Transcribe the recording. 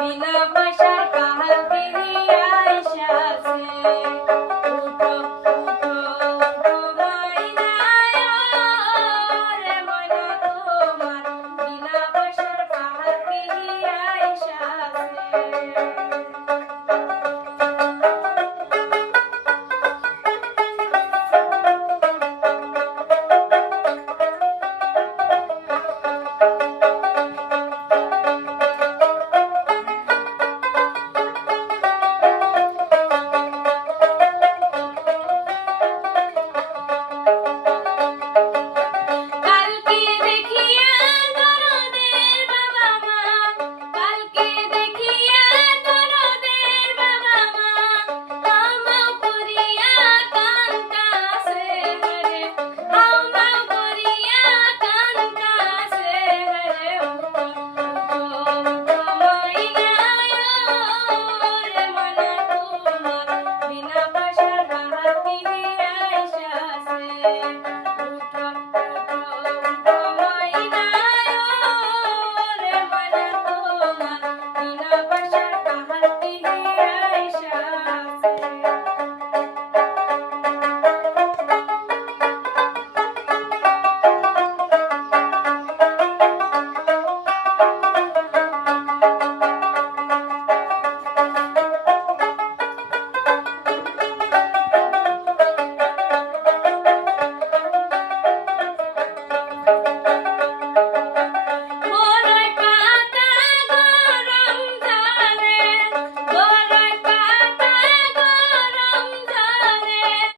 Vina mai